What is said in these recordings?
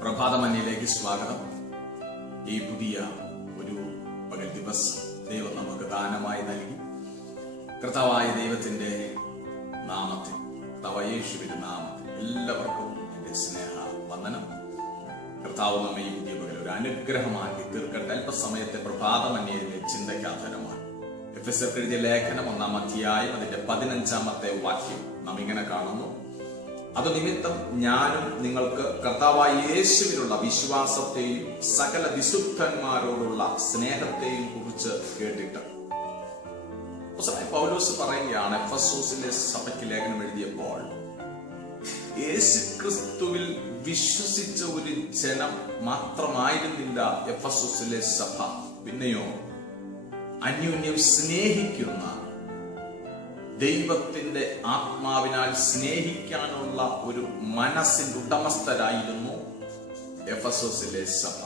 പ്രഭാതമന്യയിലേക്ക് സ്വാഗതം. ഈ പുതിയ ഒരു പകൽ ദിവസം ദൈവം നമുക്ക് ദാനമായി നൽകി. കർത്താവായ ദൈവത്തിന്റെ നാമത്തിൽ, കർത്താവായ യേശുവിന്റെ നാമത്തിൽ എല്ലാവർക്കും എന്റെ സ്നേഹ വന്ദനം. കർത്താവ് നമ്മെ ഈ പുതിയ പകൽ ഒരു അനുഗ്രഹമാക്കി തീർക്കട്ടെ. അല്പസമയത്തെ പ്രഭാതമന്യയിലെ ചിന്തയ്ക്കാധാരമാണ് എഫെസ്യർക്ക് എഴുതിയ ലേഖനം 1-ാം അധ്യായം അതിന്റെ 15-ാമത്തെ വാക്യം നാം ഇങ്ങനെ കാണുന്നു: അത് നിമിത്തം ഞാനും നിങ്ങൾക്ക് കർത്താവായ യേശുവിലുള്ള വിശ്വാസത്തെയും സകല വിശുദ്ധന്മാരോടുള്ള സ്നേഹത്തെയും കുറിച്ച് കേട്ടിട്ട്. പൗലോസ് പറയുകയാണ്, എഫെസോസിലെ സഭയ്ക്ക് ലേഖനം എഴുതിയപ്പോൾ യേശുക്രിസ്തുവിൽ വിശ്വസിച്ച ഒരു ജനം മാത്രമായിരുന്നില്ല എഫെസോസിലെ സഭ, പിന്നെയോ അന്യോന്യം സ്നേഹിക്കുന്ന, ദൈവത്തിന്റെ ആത്മാവിനാൽ സ്നേഹിക്കാനുള്ള ഒരു മനസ്സിന്റെ ഉടമസ്ഥരായിരുന്നു എഫെസോസിലെ സഭ.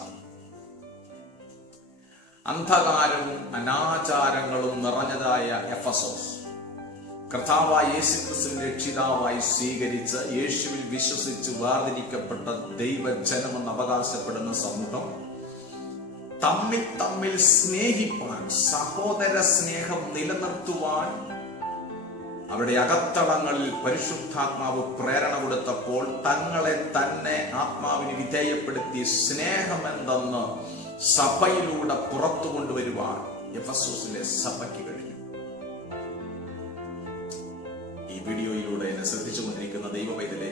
അന്ധകാരവും അനാചാരങ്ങളും നിറഞ്ഞതായ എഫെസോസ് കർത്താവായ യേശുക്രിസ്തുവിനെ രക്ഷിതാവായി സ്വീകരിച്ച് യേശുവിൽ വിശ്വസിച്ച് വേർതിരിക്കപ്പെട്ട ദൈവജനമെന്ന് അവകാശപ്പെടുന്ന സമൂഹം തമ്മിൽ സ്നേഹിപ്പാൻ, സഹോദര സ്നേഹം നിലനിർത്തുവാൻ അവരുടെ അകത്തളങ്ങളിൽ പരിശുദ്ധാത്മാവ് പ്രേരണ കൊടുത്തപ്പോൾ തങ്ങളെ തന്നെ ആത്മാവിന് വിധേയപ്പെടുത്തി സ്നേഹമെന്തെന്ന് സഭയിലൂടെ പുറത്തു കൊണ്ടുവരുവാൻ എഫെസോസിലെ സഭയ്ക്ക് കഴിഞ്ഞു. ഈ വീഡിയോയിലൂടെ എന്നെ ശ്രദ്ധിച്ചുകൊണ്ടിരിക്കുന്ന ദൈവവൈതലെ,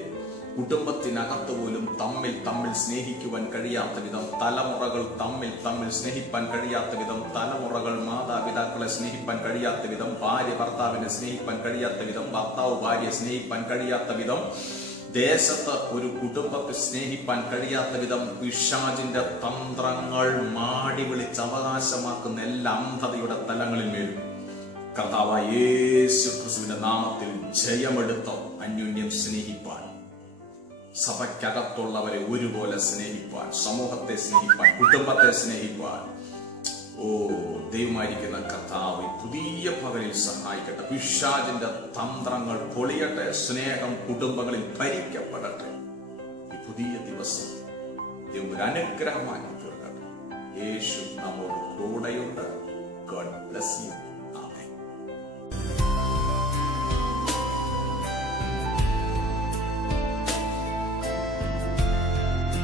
കുടുംബത്തിനകത്ത് പോലും തമ്മിൽ സ്നേഹിക്കുവാൻ കഴിയാത്ത വിധം, തലമുറകൾ തമ്മിൽ സ്നേഹിപ്പാൻ കഴിയാത്ത വിധം, തലമുറകൾ മാതാപിതാക്കളെ സ്നേഹിപ്പാൻ കഴിയാത്ത വിധം, ഭാര്യ ഭർത്താവിനെ സ്നേഹിപ്പാൻ കഴിയാത്ത വിധം, ഭർത്താവ് ഭാര്യയെ സ്നേഹിപ്പാൻ കഴിയാത്ത വിധം, ദേശത്ത് ഒരു കുടുംബത്തെ സ്നേഹിപ്പാൻ കഴിയാത്ത വിധം പിശാചിന്റെ തന്ത്രങ്ങൾ മാടി വിളിച്ച് അവകാശമാക്കുന്ന എല്ലാ അന്ധതയുടെ തലങ്ങളിൽ മേലും കർത്താവായ യേശു ക്രിസ്തുവിന്റെ നാമത്തിൽ ജയമെടുത്തോ അന്യോന്യം സ്നേഹിപ്പാൻ, സഭയ്ക്കകത്തുള്ളവരെ ഒരുപോലെ സ്നേഹിപ്പാൻ, സമൂഹത്തെ സ്നേഹിപ്പാൻ, കുടുംബത്തെ സ്നേഹിപ്പാൻ ദൈവമായിരിക്കുന്ന കർത്താവ് പുതിയ പകലിൽ സഹായിക്കട്ടെ. പിശാചിന്റെ തന്ത്രങ്ങൾ പൊളിയട്ടെ, സ്നേഹം കുടുംബങ്ങളിൽ ഭരിക്കപ്പെടട്ടെ. ഈ പുതിയ ദിവസം ദൈവം ഒരു അനുഗ്രഹമാക്കി തീർക്കട്ടെ. യേശു നമ്മോട് കൂടെയുണ്ട്. God bless you.